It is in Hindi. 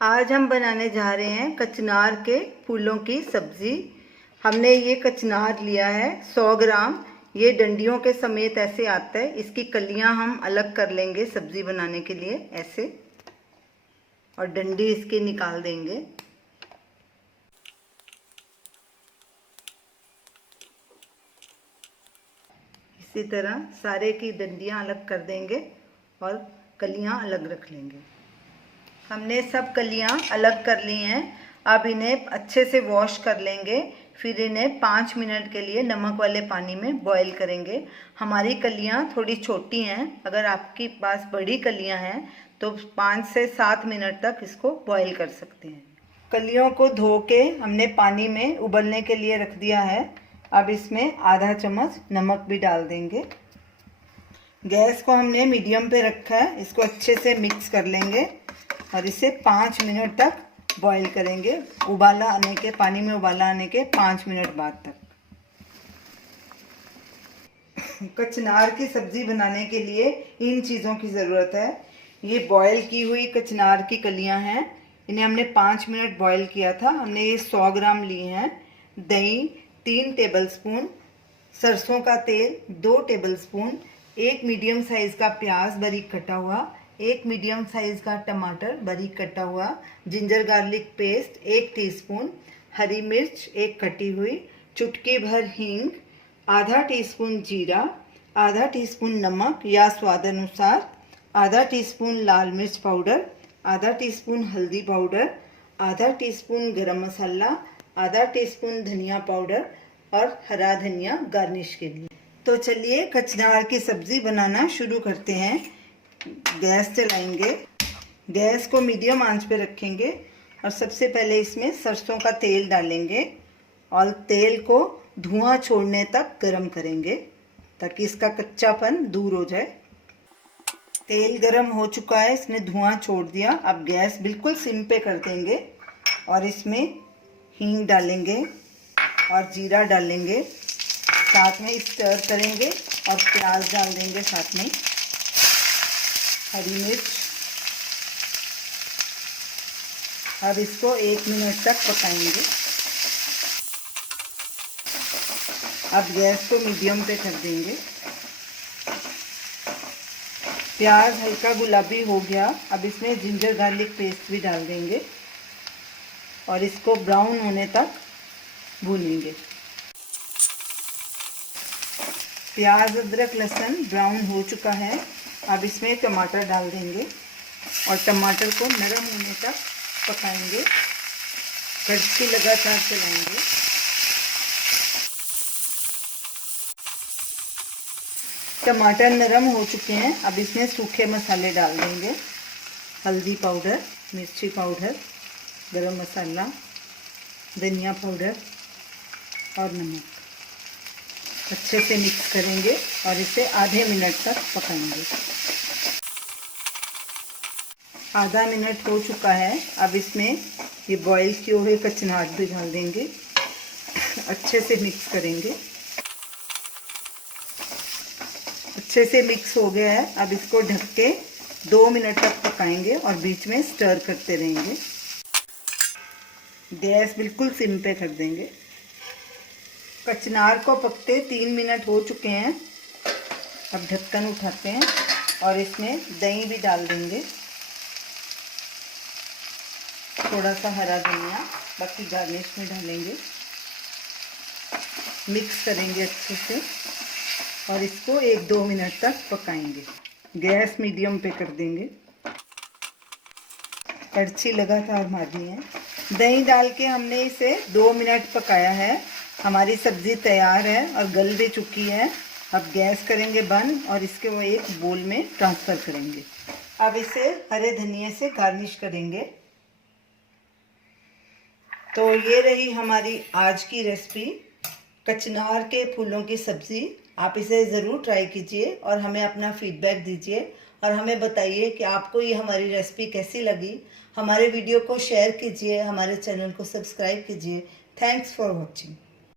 आज हम बनाने जा रहे हैं कचनार के फूलों की सब्ज़ी। हमने ये कचनार लिया है 100 ग्राम। ये डंडियों के समेत ऐसे आता है। इसकी कलियां हम अलग कर लेंगे सब्ज़ी बनाने के लिए ऐसे, और डंडी इसकी निकाल देंगे। इसी तरह सारे की डंडियां अलग कर देंगे और कलियां अलग रख लेंगे। हमने सब कलियां अलग कर ली हैं। अब इन्हें अच्छे से वॉश कर लेंगे, फिर इन्हें 5 मिनट के लिए नमक वाले पानी में बॉईल करेंगे। हमारी कलियां थोड़ी छोटी हैं, अगर आपके पास बड़ी कलियां हैं तो 5 से 7 मिनट तक इसको बॉईल कर सकते हैं। कलियों को धो के हमने पानी में उबलने के लिए रख दिया है। अब इसमें आधा चम्मच नमक भी डाल देंगे। गैस को हमने मीडियम पे रखा है। इसको अच्छे से मिक्स कर लेंगे और इसे 5 मिनट तक बॉईल करेंगे। उबाला आने के, पानी में उबाला आने के 5 मिनट बाद तक। कचनार की सब्ज़ी बनाने के लिए इन चीज़ों की ज़रूरत है। ये बॉईल की हुई कचनार की कलियां हैं। इन्हें हमने 5 मिनट बॉईल किया था। हमने ये 100 ग्राम लिए हैं। दही 3 टेबलस्पून, सरसों का तेल 2 टेबलस्पून, एक मीडियम साइज़ का प्याज बारीक कटा हुआ, एक मीडियम साइज़ का टमाटर बारीक कटा हुआ, जिंजर गार्लिक पेस्ट 1 टीस्पून, हरी मिर्च 1 कटी हुई, चुटकी भर हींग, आधा टीस्पून जीरा, आधा टीस्पून नमक या स्वाद अनुसार, आधा टीस्पून लाल मिर्च पाउडर, आधा टीस्पून हल्दी पाउडर, आधा टीस्पून गरम मसाला, आधा टीस्पून धनिया पाउडर और हरा धनिया गार्निश के लिए। तो चलिए कचनार की सब्ज़ी बनाना शुरू करते हैं। गैस चलाएंगे, गैस को मीडियम आंच पे रखेंगे और सबसे पहले इसमें सरसों का तेल डालेंगे और तेल को धुआं छोड़ने तक गरम करेंगे ताकि इसका कच्चापन दूर हो जाए। तेल गरम हो चुका है, इसने धुआं छोड़ दिया। अब गैस बिल्कुल सिम पे कर देंगे और इसमें हींग डालेंगे और जीरा डालेंगे, साथ में स्टर करेंगे और प्याज डाल देंगे, साथ में हरी मिर्च। अब इसको 1 मिनट तक पकाएंगे। अब गैस को मीडियम पे कर देंगे। प्याज हल्का गुलाबी हो गया। अब इसमें जिंजर गार्लिक पेस्ट भी डाल देंगे और इसको ब्राउन होने तक भूनेंगे। प्याज अदरक लहसुन ब्राउन हो चुका है। अब इसमें टमाटर डाल देंगे और टमाटर को नरम होने तक पकाएंगे। कड़छी लगातार चलाएंगे। टमाटर नरम हो चुके हैं। अब इसमें सूखे मसाले डाल देंगे, हल्दी पाउडर, मिर्ची पाउडर, गरम मसाला, धनिया पाउडर और नमक। अच्छे से मिक्स करेंगे और इसे आधे मिनट तक पकाएंगे। आधा मिनट हो चुका है। अब इसमें ये बॉईल किए हुए कचनार भी डाल देंगे। अच्छे से मिक्स करेंगे। अच्छे से मिक्स हो गया है। अब इसको ढक के 2 मिनट तक पकाएंगे और बीच में स्टर करते रहेंगे। गैस बिल्कुल सिम पे कर देंगे। कचनार को पकते 3 मिनट हो चुके हैं। अब ढक्कन उठाते हैं और इसमें दही भी डाल देंगे, थोड़ा सा हरा धनिया, बाकी गार्निश में डालेंगे। मिक्स करेंगे अच्छे से और इसको 1-2 मिनट तक पकाएंगे। गैस मीडियम पे कर देंगे। कड़छी लगातार मारनी है। दही डाल के हमने इसे 2 मिनट पकाया है। हमारी सब्ज़ी तैयार है और गल भी चुकी है। अब गैस करेंगे बंद और इसके वो एक बोल में ट्रांसफ़र करेंगे। अब इसे हरे धनिए से गार्निश करेंगे। तो ये रही हमारी आज की रेसिपी, कचनार के फूलों की सब्ज़ी। आप इसे ज़रूर ट्राई कीजिए और हमें अपना फीडबैक दीजिए और हमें बताइए कि आपको ये हमारी रेसिपी कैसी लगी। हमारे वीडियो को शेयर कीजिए, हमारे चैनल को सब्सक्राइब कीजिए। Thanks for watching.